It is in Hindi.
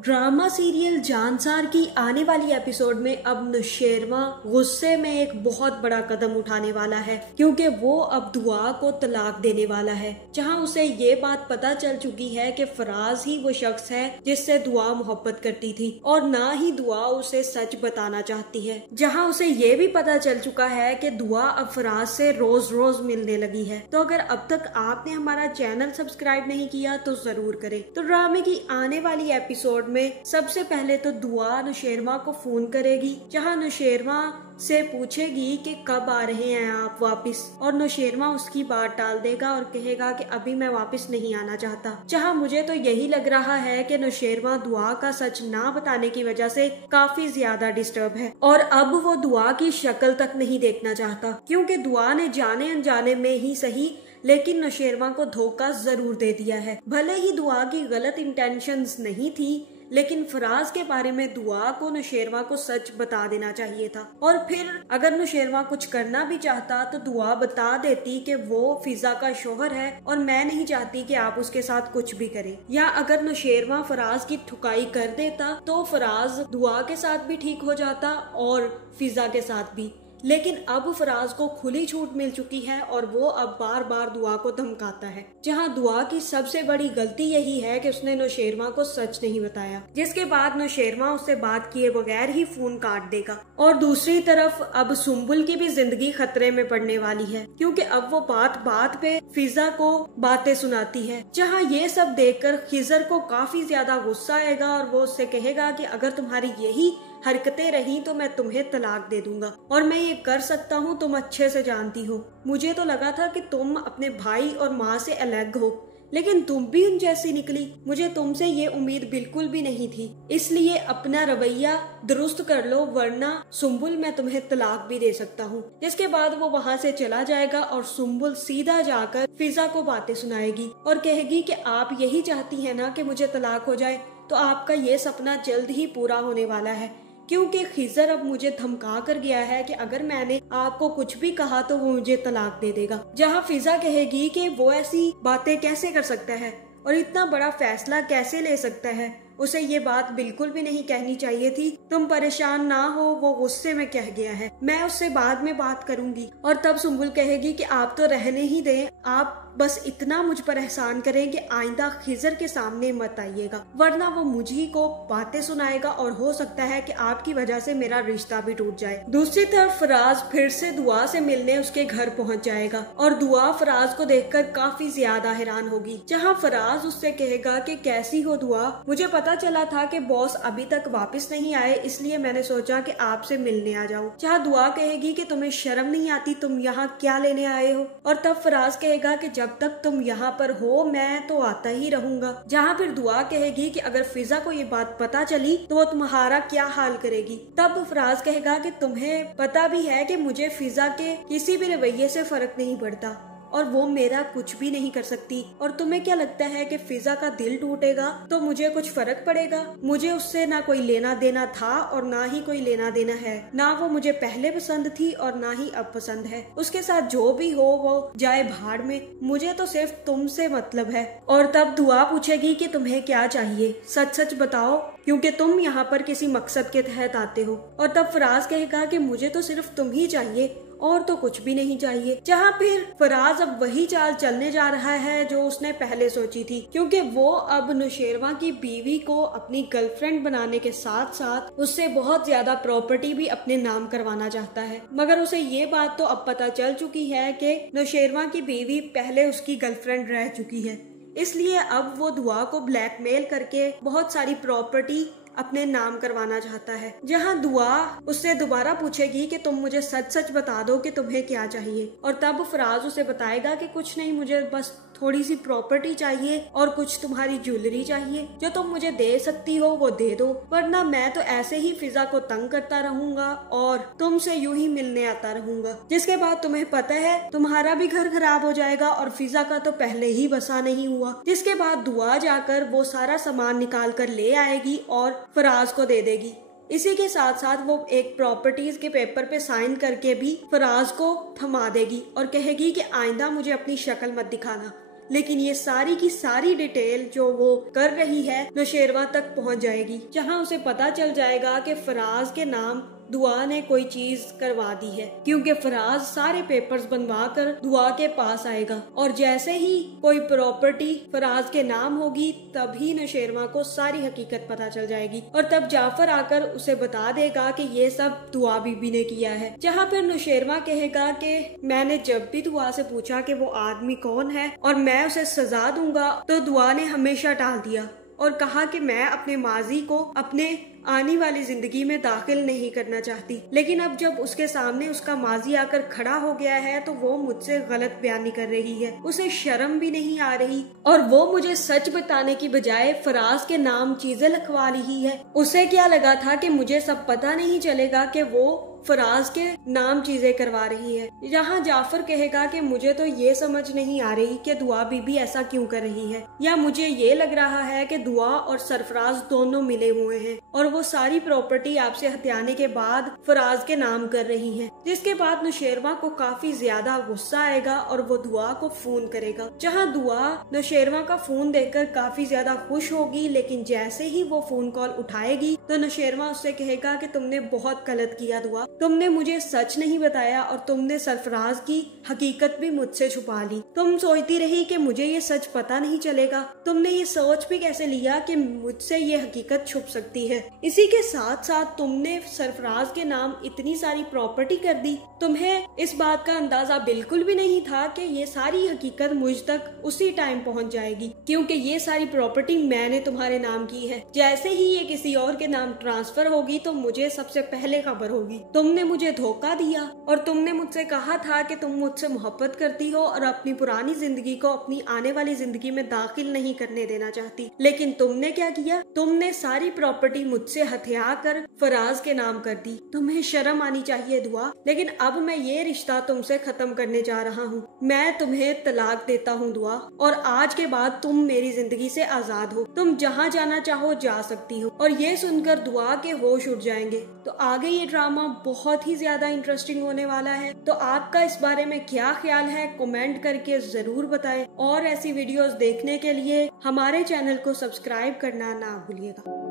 ड्रामा सीरियल जानसार की आने वाली एपिसोड में अब नौशेरवा गुस्से में एक बहुत बड़ा कदम उठाने वाला है, क्योंकि वो अब दुआ को तलाक देने वाला है। जहां उसे ये बात पता चल चुकी है कि फराज ही वो शख्स है जिससे दुआ मोहब्बत करती थी और ना ही दुआ उसे सच बताना चाहती है। जहां उसे ये भी पता चल चुका है कि दुआ अब फराज से रोज रोज मिलने लगी है। तो अगर अब तक आपने हमारा चैनल सब्सक्राइब नहीं किया तो जरूर करें। तो ड्रामे की आने वाली एपिसोड में सबसे पहले तो दुआ नौशेरवा को फोन करेगी, जहां नौशेरवा से पूछेगी कि कब आ रहे हैं आप वापस, और नौशेरवा उसकी बात टाल देगा और कहेगा कि अभी मैं वापस नहीं आना चाहता। जहां मुझे तो यही लग रहा है कि नौशेरवा दुआ का सच ना बताने की वजह से काफी ज्यादा डिस्टर्ब है और अब वो दुआ की शक्ल तक नहीं देखना चाहता, क्योंकि दुआ ने जाने अनजाने में ही सही लेकिन नौशेरवा को धोखा जरूर दे दिया है। भले ही दुआ की गलत इंटेंशंस नहीं थी, लेकिन फराज के बारे में दुआ को नौशेरवा को सच बता देना चाहिए था। और फिर अगर नौशेरवा कुछ करना भी चाहता तो दुआ बता देती कि वो फिजा का शोहर है और मैं नहीं चाहती कि आप उसके साथ कुछ भी करें। या अगर नौशेरवा फराज की ठुकाई कर देता तो फराज दुआ के साथ भी ठीक हो जाता और फिजा के साथ भी। लेकिन अब फराज को खुली छूट मिल चुकी है और वो अब बार बार दुआ को धमकाता है। जहां दुआ की सबसे बड़ी गलती यही है कि उसने नौशेरवा को सच नहीं बताया, जिसके बाद नौशेरवा उससे बात किए बगैर ही फोन काट देगा। और दूसरी तरफ अब सुम्बुल की भी जिंदगी खतरे में पड़ने वाली है, क्योंकि अब वो बात बात पे फिजा को बातें सुनाती है। जहां ये सब देखकर खिजर को काफी ज्यादा गुस्सा आएगा और वो उससे कहेगा कि अगर तुम्हारी यही हरकतें रही तो मैं तुम्हें तलाक दे दूंगा और मैं ये कर सकता हूँ, तुम अच्छे से जानती हो। मुझे तो लगा था कि तुम अपने भाई और माँ से अलग हो, लेकिन तुम भी उन जैसी निकली। मुझे तुमसे ये उम्मीद बिल्कुल भी नहीं थी, इसलिए अपना रवैया दुरुस्त कर लो, वरना सुम्बुल मैं तुम्हें तलाक भी दे सकता हूँ। जिसके बाद वो वहाँ से चला जाएगा और सुम्बुल सीधा जाकर फिजा को बातें सुनाएगी और कहेगी कि आप यही चाहती है ना कि मुझे तलाक हो जाए, तो आपका ये सपना जल्द ही पूरा होने वाला है, क्योंकि खिजर अब मुझे धमका कर गया है कि अगर मैंने आपको कुछ भी कहा तो वो मुझे तलाक दे देगा। जहां फिजा कहेगी कि वो ऐसी बातें कैसे कर सकता है और इतना बड़ा फैसला कैसे ले सकता है, उसे ये बात बिल्कुल भी नहीं कहनी चाहिए थी। तुम परेशान ना हो, वो गुस्से में कह गया है, मैं उससे बाद में बात करूंगी। और तब सुम्बुल कहेगी कि आप तो रहने ही दें, आप बस इतना मुझ पर एहसान करें कि आइंदा खिजर के सामने मत आइएगा, वरना वो मुझी को बातें सुनाएगा और हो सकता है कि आपकी वजह से मेरा रिश्ता भी टूट जाए। दूसरी तरफ फराज फिर से दुआ से मिलने उसके घर पहुंच जाएगा और दुआ फराज को देखकर काफी ज्यादा हैरान होगी। जहां फराज उससे कहेगा कि कैसी हो दुआ, मुझे पता चला था कि बॉस अभी तक वापस नहीं आए, इसलिए मैंने सोचा कि आपसे मिलने आ जाऊं। जहां दुआ कहेगी कि तुम्हें शर्म नहीं आती, तुम यहाँ क्या लेने आए हो। और तब फराज कहेगा कि जब तक तुम यहाँ पर हो मैं तो आता ही रहूंगा। जहाँ फिर दुआ कहेगी कि अगर फिजा को ये बात पता चली तो वो तुम्हारा क्या हाल करेगी। तब फराज कहेगा कि तुम्हें पता भी है कि मुझे फिजा के किसी भी रवैये से फर्क नहीं पड़ता और वो मेरा कुछ भी नहीं कर सकती, और तुम्हें क्या लगता है कि फिजा का दिल टूटेगा तो मुझे कुछ फर्क पड़ेगा। मुझे उससे ना कोई लेना देना था और ना ही कोई लेना देना है, ना वो मुझे पहले पसंद थी और ना ही अब पसंद है। उसके साथ जो भी हो वो जाए भाड़ में, मुझे तो सिर्फ तुमसे मतलब है। और तब दुआ पूछेगी कि तुम्हें क्या चाहिए, सच सच बताओ, क्योंकि तुम यहाँ पर किसी मकसद के तहत आते हो। और तब फराज कहेगा कि मुझे तो सिर्फ तुम ही चाहिए और तो कुछ भी नहीं चाहिए। जहाँ फिर फराज अब वही चाल चलने जा रहा है जो उसने पहले सोची थी, क्योंकि वो अब नौशेरवा की बीवी को अपनी गर्लफ्रेंड बनाने के साथ साथ उससे बहुत ज्यादा प्रॉपर्टी भी अपने नाम करवाना चाहता है। मगर उसे ये बात तो अब पता चल चुकी है कि नौशेरवा की बीवी पहले उसकी गर्लफ्रेंड रह चुकी है, इसलिए अब वो दुआ को ब्लैकमेल करके बहुत सारी प्रॉपर्टी अपने नाम करवाना चाहता है। जहां दुआ उससे दोबारा पूछेगी कि तुम मुझे सच सच बता दो कि तुम्हें क्या चाहिए, और तब फराज उसे बताएगा कि कुछ नहीं, मुझे बस थोड़ी सी प्रॉपर्टी चाहिए और कुछ तुम्हारी ज्वेलरी चाहिए, जो तुम मुझे दे सकती हो वो दे दो, वरना मैं तो ऐसे ही फिजा को तंग करता रहूंगा और तुमसे यूं ही मिलने आता रहूंगा। जिसके बाद तुम्हें पता है तुम्हारा भी घर खराब हो जाएगा और फिजा का तो पहले ही बसा नहीं हुआ। जिसके बाद दुआ जाकर वो सारा सामान निकाल कर ले आएगी और फराज को दे देगी। इसी के साथ साथ वो एक प्रॉपर्टीज के पेपर पे साइन करके भी फराज को थमा देगी और कहेगी कि आइंदा मुझे अपनी शक्ल मत दिखाना। लेकिन ये सारी की सारी डिटेल जो वो कर रही है नौशेरवा तक पहुंच जाएगी, जहां उसे पता चल जाएगा कि फराज के नाम दुआ ने कोई चीज करवा दी है, क्योंकि फराज सारे पेपर्स बनवा कर दुआ के पास आएगा और जैसे ही कोई प्रॉपर्टी फराज के नाम होगी तभी नौशेरवा को सारी हकीकत पता चल जाएगी और तब जाफर आकर उसे बता देगा कि ये सब दुआ बीबी ने किया है। जहाँ पर नौशेरवा कहेगा कि मैंने जब भी दुआ से पूछा कि वो आदमी कौन है और मैं उसे सजा दूंगा तो दुआ ने हमेशा टाल दिया और कहा कि मैं अपने माजी को अपने आने वाली जिंदगी में दाखिल नहीं करना चाहती। लेकिन अब जब उसके सामने उसका माजी आकर खड़ा हो गया है तो वो मुझसे गलत बयानी कर रही है, उसे शर्म भी नहीं आ रही और वो मुझे सच बताने की बजाय फराज के नाम चीजें लिखवा रही है। उसे क्या लगा था कि मुझे सब पता नहीं चलेगा कि वो फराज के नाम चीजें करवा रही है। यहाँ जाफर कहेगा कि मुझे तो ये समझ नहीं आ रही कि दुआ बीबी ऐसा क्यों कर रही है, या मुझे ये लग रहा है कि दुआ और सरफराज दोनों मिले हुए हैं और वो सारी प्रॉपर्टी आपसे हथियाने के बाद फराज के नाम कर रही है। जिसके बाद नौशेरवा को काफी ज्यादा गुस्सा आएगा और वो दुआ को फोन करेगा, जहाँ दुआ नौशेरवा का फोन देखकर काफी ज्यादा खुश होगी। लेकिन जैसे ही वो फोन कॉल उठाएगी तो नौशेरवा उससे कहेगा कि तुमने बहुत गलत किया दुआ, तुमने मुझे सच नहीं बताया और तुमने सरफराज की हकीकत भी मुझसे छुपा ली। तुम सोचती रही कि मुझे ये सच पता नहीं चलेगा, तुमने ये सोच भी कैसे लिया कि मुझसे ये हकीकत छुप सकती है। इसी के साथ साथ तुमने सरफराज के नाम इतनी सारी प्रॉपर्टी कर दी। तुम्हें इस बात का अंदाजा बिल्कुल भी नहीं था कि ये सारी हकीकत मुझ तक उसी टाइम पहुंच जाएगी, क्योंकि ये सारी प्रॉपर्टी मैंने तुम्हारे नाम की है। जैसे ही ये किसी और के नाम ट्रांसफर होगी तो मुझे सबसे पहले खबर होगी। तुमने मुझे धोखा दिया और तुमने मुझसे कहा था कि तुम मुझसे मोहब्बत करती हो और अपनी पुरानी जिंदगी को अपनी आने वाली जिंदगी में दाखिल नहीं करने देना चाहती। लेकिन तुमने क्या किया, तुमने सारी प्रॉपर्टी मुझसे हथिया कर फराज के नाम कर दी। तुम्हें शर्म आनी चाहिए दुआ। लेकिन अब मैं ये रिश्ता तुमसे खत्म करने जा रहा हूँ, मैं तुम्हें तलाक देता हूँ दुआ, और आज के बाद तुम मेरी जिंदगी से आजाद हो, तुम जहाँ जाना चाहो जा सकती हो। और ये सुनकर दुआ के होश उड़ जाएंगे। तो आगे ये ड्रामा बहुत ही ज्यादा इंटरेस्टिंग होने वाला है। तो आपका इस बारे में क्या ख्याल है कमेंट करके जरूर बताएं और ऐसी वीडियोस देखने के लिए हमारे चैनल को सब्सक्राइब करना ना भूलिएगा।